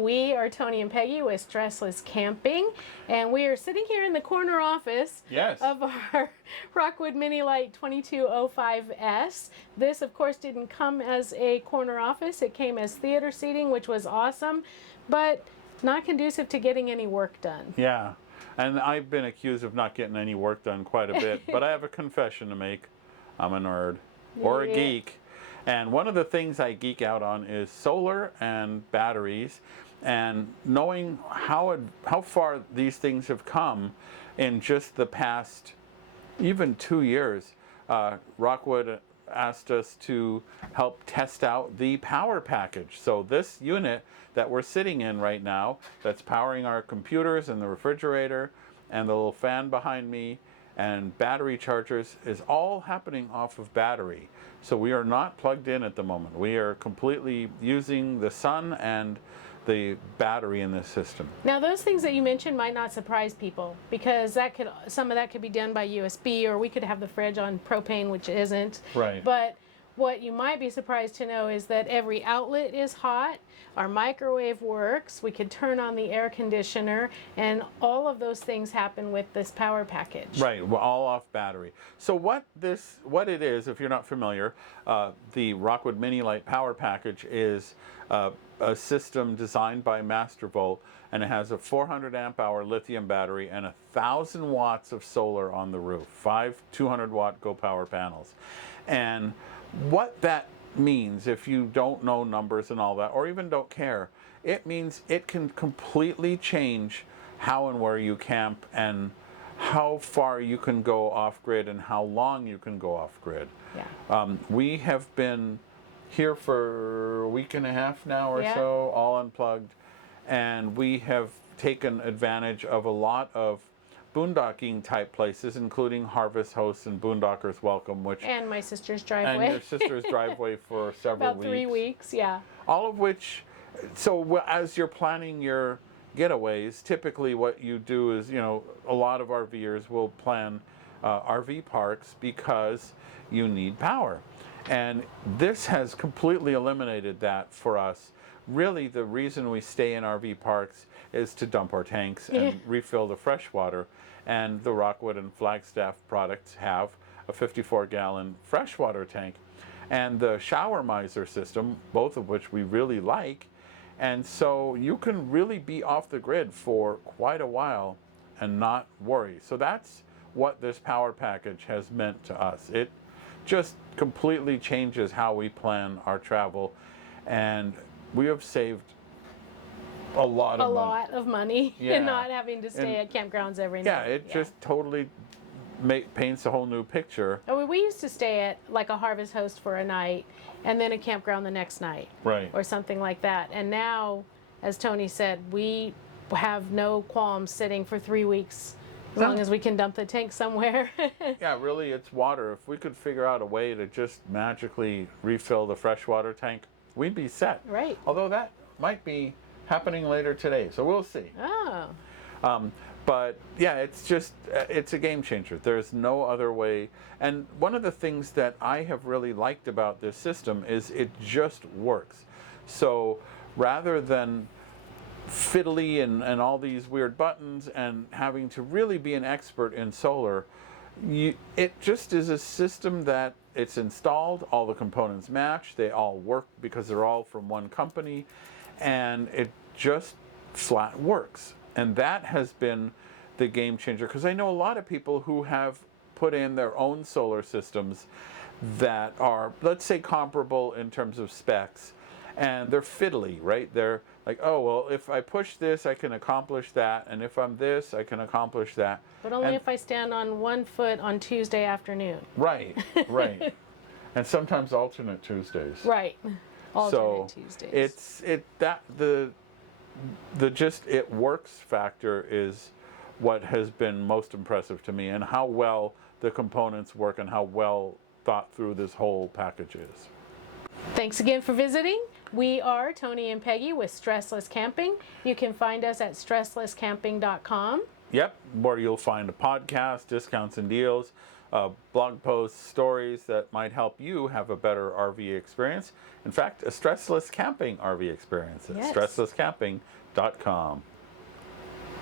we are Tony and Peggy with Stressless Camping, and we are sitting here in the corner office of our Rockwood Mini Lite 2205S. This, of course, didn't come as a corner office. It came as theater seating, which was awesome, but not conducive to getting any work done. Yeah, and I've been accused of not getting any work done quite a bit, but I have a confession to make. I'm a nerd, or a geek. And one of the things I geek out on is solar and batteries, and knowing how far these things have come in just the past even 2 years. Rockwood asked us to help test out the power package. So this unit that we're sitting in right now, that's powering our computers and the refrigerator and the little fan behind me and battery chargers, is all happening off of battery. So we are not plugged in at the moment. We are completely using the sun and the battery in this system. Now, those things that you mentioned might not surprise people, because some of that could be done by USB, or we could have the fridge on propane, which isn't. Right. But what you might be surprised to know is that every outlet is hot, our microwave works, we could turn on the air conditioner, and all of those things happen with this power package. Right, we're all off battery. So what it is, if you're not familiar, the Rockwood Mini Lite power package is a system designed by Mastervolt, and it has a 400 amp hour lithium battery and 1,000 watts of solar on the roof, 5 200 watt Go Power panels. And what that means, if you don't know numbers and all that, or even don't care, it means it can completely change how and where you camp and how far you can go off grid and how long you can go off grid. Yeah. We have been here for a week and a half now or so, all unplugged, and we have taken advantage of a lot of boondocking type places, including Harvest Host and Boondockers Welcome, and my sister's driveway. And your sister's driveway for several About 3 weeks, yeah. All of which, so as you're planning your getaways, typically what you do is, a lot of RVers will plan RV parks because you need power. And this has completely eliminated that for us. Really, the reason we stay in RV parks is to dump our tanks and refill the fresh water. And the Rockwood and Flagstaff products have a 54-gallon freshwater tank. And the shower miser system, both of which we really like. And so you can really be off the grid for quite a while and not worry. So that's what this power package has meant to us. It just completely changes how we plan our travel, and we have saved a lot of money and not having to stay at campgrounds every night. Yeah, it just totally paints a whole new picture. I mean, we used to stay at like a Harvest Host for a night and then a campground the next night, right, or something like that. And now, as Tony said, we have no qualms sitting for 3 weeks. As long as we can dump the tank somewhere. Yeah, really, it's water. If we could figure out a way to just magically refill the freshwater tank, we'd be set. Right. Although that might be happening later today, so we'll see. Oh. But yeah, it's a game changer. There's no other way. And one of the things that I have really liked about this system is it just works. So rather than fiddly and all these weird buttons and having to really be an expert in solar, it just is a system that it's installed, all the components match, they all work because they're all from one company, and it just flat works. And that has been the game changer, because I know a lot of people who have put in their own solar systems that are, let's say, comparable in terms of specs, and they're fiddly, right? They're like, oh, well, if I push this, I can accomplish that, and if I'm this, I can accomplish that. But only if I stand on 1 foot on Tuesday afternoon. Right, right. And sometimes alternate Tuesdays. Right, alternate Tuesdays. It works factor is what has been most impressive to me, and how well the components work and how well thought through this whole package is. Thanks again for visiting. We are Tony and Peggy with Stressless Camping. You can find us at stresslesscamping.com. Yep, where you'll find a podcast, discounts and deals, blog posts, stories that might help you have a better RV experience. In fact, a stressless camping RV experience at stresslesscamping.com.